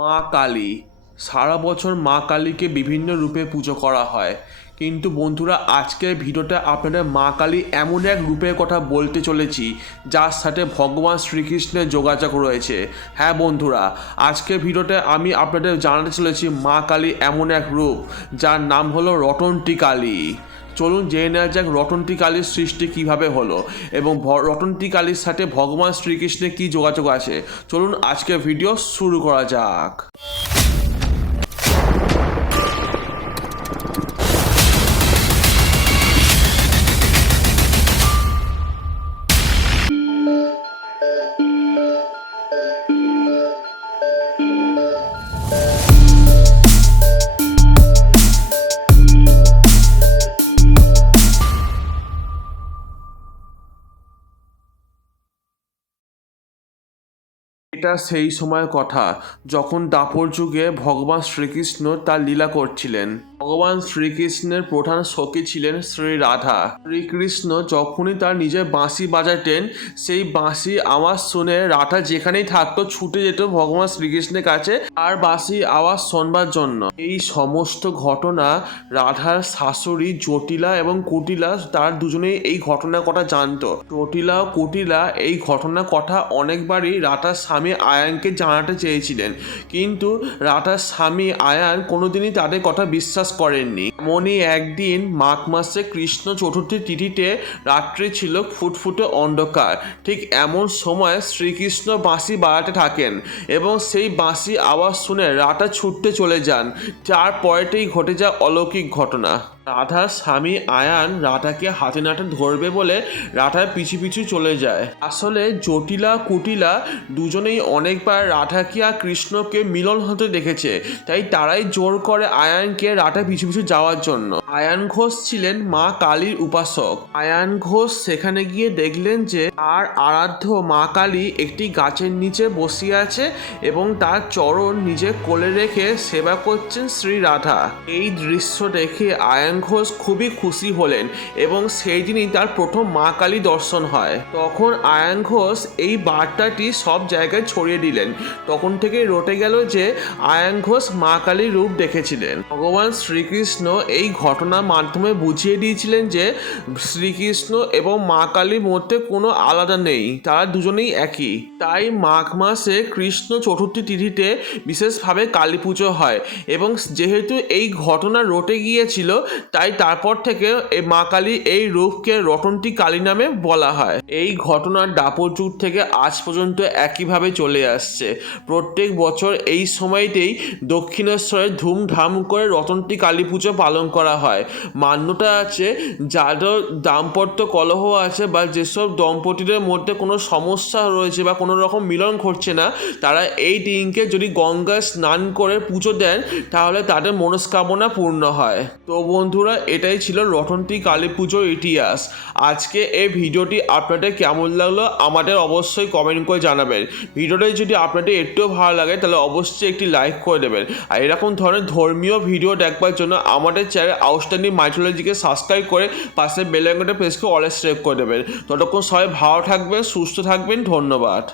মা কালী। সারা বছর মা কালীকে বিভিন্ন রূপে পুজো করা হয়। কিন্তু বন্ধুরা, আজকের ভিডিওটা আপনাদের মা কালী এমন এক রূপের কথা বলতে চলেছি, যার সাথে ভগবান শ্রীকৃষ্ণের যোগাযোগ রয়েছে। হ্যাঁ বন্ধুরা, আজকের ভিডিওতে আমি আপনাদের জানাতে চলেছি মা কালী এমন এক রূপ, যার নাম হলো রটন্টি কালী। চলুন জেনে নেওয়া যাক রটন্তি কালীর সৃষ্টি কীভাবে হলো এবং রটন্তি কালীর সাথে ভগবান শ্রীকৃষ্ণের কি যোগাযোগ আছে। চলুন আজকে ভিডিও শুরু করা যাক। এটা সেই সময়ের কথা যখন দাপর যুগে ভগবান শ্রীকৃষ্ণ তার লীলা করছিলেন। ভগবান শ্রীকৃষ্ণের প্রধান সখী ছিলেন শ্রী রাধা। শ্রীকৃষ্ণ যখনই তার নিজের বাঁশি বাজাতেন, সেই বাঁশি আওয়াজ শুনে রাধা যেখানেই থাকতো ছুটে যেত ভগবান শ্রীকৃষ্ণের কাছে আর বাঁশি আওয়াজ শোনবার জন্য। এই সমস্ত ঘটনা রাধার শাশুড়ি জটিলা এবং কুটিলা তার দুজনেই এই ঘটনার কথা জানতো। জটিলা কুটিলা এই ঘটনার কথা অনেকবারই রাধার স্বামী আয়ানকে জানাতে চেয়েছিলেন। কিন্তু রাধার স্বামী আয়ান কোনোদিনই তাদের কথা বিশ্বাস করেননি। এমনই একদিন মাঘ মাসে কৃষ্ণ চতুর্থী তিথিতে রাত্রি ছিল ফুটফুটে অন্ধকার। ঠিক এমন সময় শ্রীকৃষ্ণ বাঁশি বাড়াতে থাকেন এবং সেই বাঁশি আওয়াজ শুনে রাটা ছুটতে চলে যান। চার পরেতেই ঘটে যায় অলৌকিক ঘটনা। রাধার স্বামী, আয়ান রাধাকে হাতে নাটে ধরবে বলে রাধার পিছু পিছু চলে যায়। আসলে জটিলা, কুটিলা দুজনেই অনেকবার রাধাকে আর কৃষ্ণকে মিলন হতে দেখেছে। তাই তারাই জোর করে আয়ানকে রাধা পিছু পিছু যাওয়ার জন্য। আয়ান ঘোষ ছিলেন মা কালীর উপাসক। আয়ান ঘোষ সেখানে গিয়ে দেখলেন যে আর আরাধ্য মা কালী একটি গাছের নিচে বসিয়ে আছে এবং তার চরণ নিজে কোলে রেখে সেবা করছেন শ্রী রাধা। এই দৃশ্য দেখে আয়ান ঘোষ খুবই খুশি হলেন এবং সেই দিনই তার প্রথম মা কালী দর্শন হয়। তখন আয়ান ঘোষ এই বার্তাটি সব জায়গায় ছড়িয়ে দিলেন। তখন থেকে রটে গেল যে আয়ান ঘোষ মা কালীর রূপ দেখেছিলেন। ভগবান শ্রীকৃষ্ণ এই ঘটনার মাধ্যমে বুঝিয়ে দিয়েছিলেন যে শ্রীকৃষ্ণ এবং মা কালীর মধ্যে কোনো আলাদা নেই, তারা দুজনেই একই। তাই মাঘ মাসে কৃষ্ণ চতুর্থী তিথিতে বিশেষভাবে কালী পুজো হয় এবং যেহেতু এই ঘটনা রটে গিয়েছিল তাই তারপর থেকে এই মা কালী এই রূপকে রটন্তি কালী নামে বলা হয়। এই ঘটনার দাপর যুগ থেকে আজ পর্যন্ত একইভাবে চলে আসছে। প্রত্যেক বছর এই সময়তেই দক্ষিণেশ্বরে ধুমধাম করে রতন্তি কালী পুজো পালন করা হয়। মান্যতা আছে যাদের দাম্পত্য কলহ আছে বা যেসব দম্পতিদের মধ্যে কোনো সমস্যা রয়েছে বা কোনো রকম মিলন ঘটছে না, তারা এই দিনকে যদি গঙ্গায় স্নান করে পুজো দেন, তাহলে তাদের মনস্কামনা পূর্ণ হয়। তো বন্ধুরা, এটাই ছিল রটন্তি কালী পুজোর ইতিহাস। আজকে এই ভিডিওটি আপনাদের কেমন লাগল আমাদের অবশ্যই কমেন্ট করে জানাবেন। ভিডিওটা যদি আপনাদের একটুও ভালো লাগে, তাহলে অবশ্যই একটি লাইক করে দেবেন। আর এরকম ধরনের ধর্মীয় ভিডিও দেখবার জন্য আমাদের চ্যানেল আউটস্ট্যান্ডিং মাইথোলজিকে সাবস্ক্রাইব করে পাশে বেল আইকনটা প্রেস করে অলে সেভ করে দেবেন। ততক্ষণ সবাই ভালো থাকবেন, সুস্থ থাকবেন, ধন্যবাদ।